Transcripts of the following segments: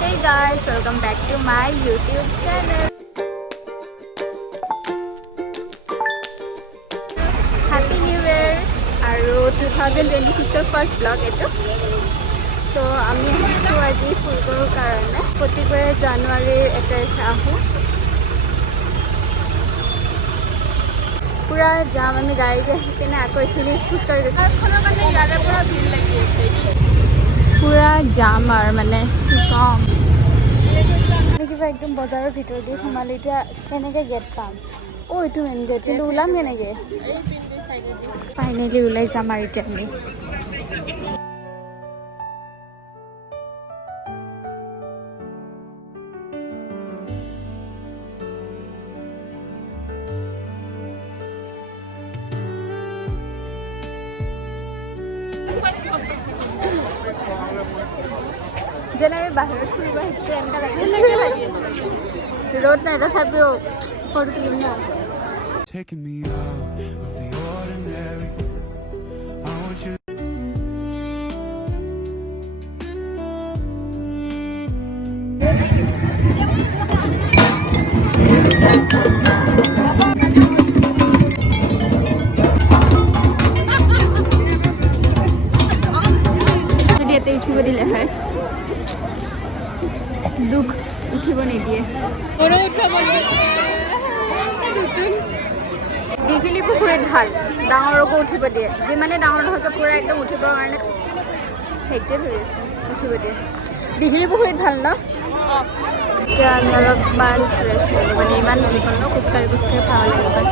Hey guys, welcome back to my YouTube channel. Happy New Year! আৰু 2026 first vlog এটো। So আমি আহিছো আজি ফুৰিবৰ কাৰণে। প্ৰতিবাৰে জানুৱাৰীৰ 1 তাৰিখে আহো। পুৰা যাম আমি গাড়ীতে আহি কিনে আকৌ এইখিনি খোজকাঢ়ি গৈছো। খনৰ মানে ইয়াৰে পৰা ভিৰ লাগি আছে। পুৰা যাম আৰু মানে কি কম। কিবা একদম বজাৰৰ ভিতৰত দি সোমালে এতিয়া কেনেকৈ গেট পাম? এইটো মেইন গেট, কিন্তু ওলাম কেনেকৈ? এই পিনদি সাইডেদি ফাইনেলি ওলাই যাম আৰু এতিয়া আমি। যেনে আমি বাহিৰত ফুৰিব আহিছোঁ এনেকুৱা লাগি আছে। ৰ'দ নাই তথাপিও ফটো তুলিম ন। Taking me out of the ordinary. I want you. যদি ইয়াতে উঠিব দিলে হয়, দুখ উঠিব নিদিয়ে। দীঘলী পুখুৰীত ভাল, ডাঙৰকো উঠিব দিয়ে। যিমানে ডাঙৰ নহয় পুৰা একদম উঠিবৰ কাৰণে সেইটোৱে ধৰি আছে, উঠিব দিয়ে। দীঘলী পুখুৰীত ভাল ন? এতিয়া আমি অলপমান ৰেষ্ট ল'লোঁ, মানে ইমান দীঘল ন, খোজকাঢ়ি খোজকাঢ়ি ভাল লাগিব।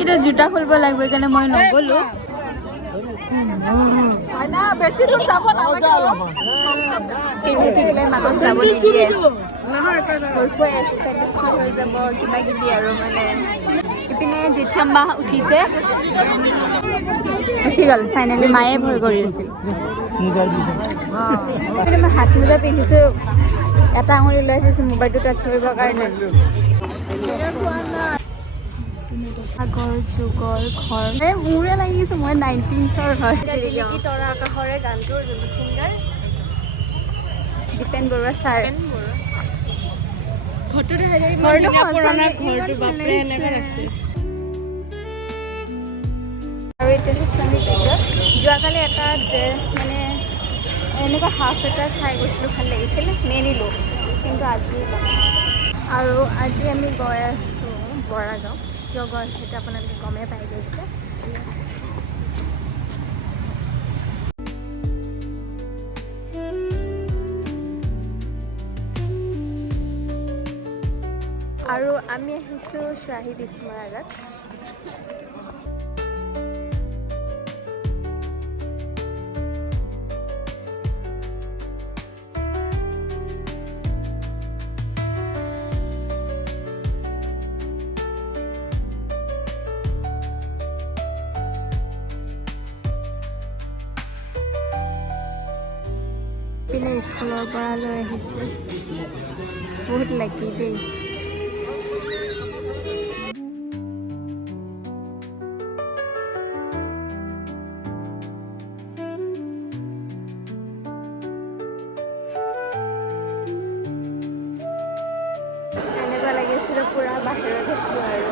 এতিয়া জোতা খুলিব লাগিব সেইকাৰণে মই নগ'লো। কিন্তু ঠিকলে মানুহক যাব নিদিয়ে। হৈ আছে চেটিছফাই হৈ যাব কিবা কিবি আৰু মানে। ইপিনে জেঠীআম্মা উঠিছে, উঠি গ'ল ফাইনেলি। মায়ে ভয় কৰি আছিল। মই হাত মোজা পিন্ধিছোঁ, এটা আঙুলি লৈ থৈছোঁ মোবাইলটো টাচ কৰিবৰ কাৰণে। আগৰ যুগৰ ঘৰ মোৰে লাগিছে মই 1900ৰ হয়। জিলিকি তৰা আকাশৰে গানটোৰ যোনটো ছিংগাৰ দীপেন বৰুৱা ছাৰ। ঘৰটো পুৰণা ঘৰটো বাপৰে এনেকা লাগছে। আৰু এতিয়া হৈছে আমি যোৱাকালি এটা মানে এনেকুৱা হাফ এটা চাই গৈছিলোঁ, ভাল লাগিছিল, নেনিলোঁ। কিন্তু আজি আৰু আজি আমি গৈ আছোঁ বৰাগাঁও। কিয় গৈ আছোঁ সেইটো আপোনালোকে গমেই পাই গৈছে। আৰু আমি আহিছোঁ শ্বহীদ স্মাৰক। পিনে স্কুলৰ পৰা লৈ আহিছোঁ, বহুত লাকি দেই। এনেকুৱা লাগিছিল পুৰা বাহিৰত আছোঁ আৰু।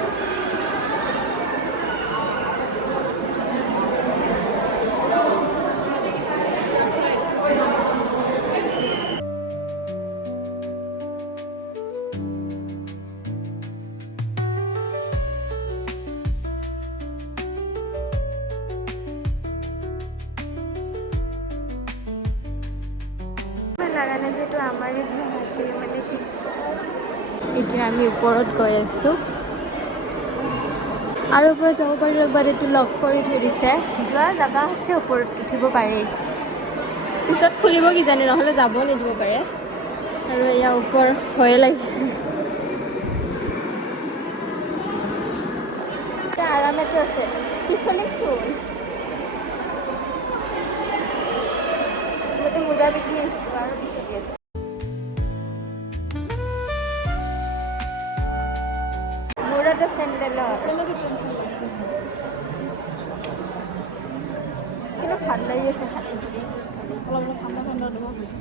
লাগা নাই যিহেতু আমাৰ গুৱাহাটী মানে কি। এতিয়া আমি ওপৰত গৈ আছোঁ আৰু ওপৰত যাব পাৰি। একবাৰ এইটো লক কৰি থৈ দিছে, যোৱা জেগা আছে, ওপৰত উঠিব পাৰি। পিছত খুলিব কিজানি, নহ'লে যাব নিদিব পাৰে। আৰু এয়া ওপৰ ভয়ে লাগিছে। এতিয়া আৰামতো আছে, পিছলিমচোন। মইতো মোজা পিন্ধি আছোঁ আৰু পিছলি আছোঁ। মোৰ এটা চেণ্ডেল ট্ৰেইনত কিন্তু ভাল লাগি আছে খালি অলপ ঠাণ্ডা ঠাণ্ডা দিব হৈছে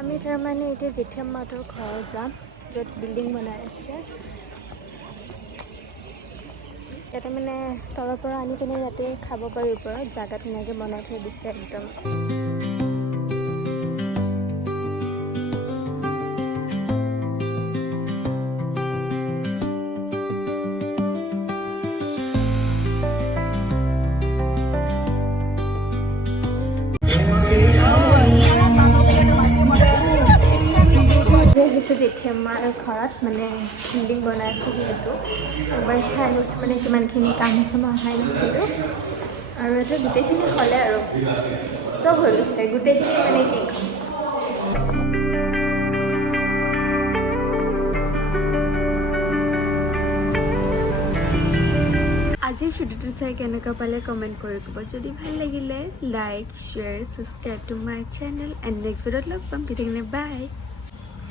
আমি তাৰমানে এতিয়া জেঠীমাহঁতৰ ঘৰত যাম য'ত বিল্ডিং বনাই আছে ইয়াতে মানে তলৰ পৰা আনি কিনে ইয়াতে খাব পাৰি ওপৰত জাগা ধুনীয়াকৈ বনাই থৈ দিছে একদম হৈছে জেঠীমাৰ ঘৰত মানে বিল্ডিং বনাই আছে যিহেতু এবাৰ চাই গৈছোঁ মানে কিমানখিনি কাম হৈছে মই অহাই নাছিলোঁ আৰু ইয়াতে গোটেইখিনি হ'লে আৰু চব হৈ গৈছে গোটেইখিনি মানে কি ক'ম আজিৰ ভিডিঅ'টো চাই কেনেকুৱা পালে কমেণ্ট কৰি ক'ব যদি ভাল লাগিলে like share subscribe to my channel and next ভিডিঅ'ত লগ পাম তেতিয়া বাই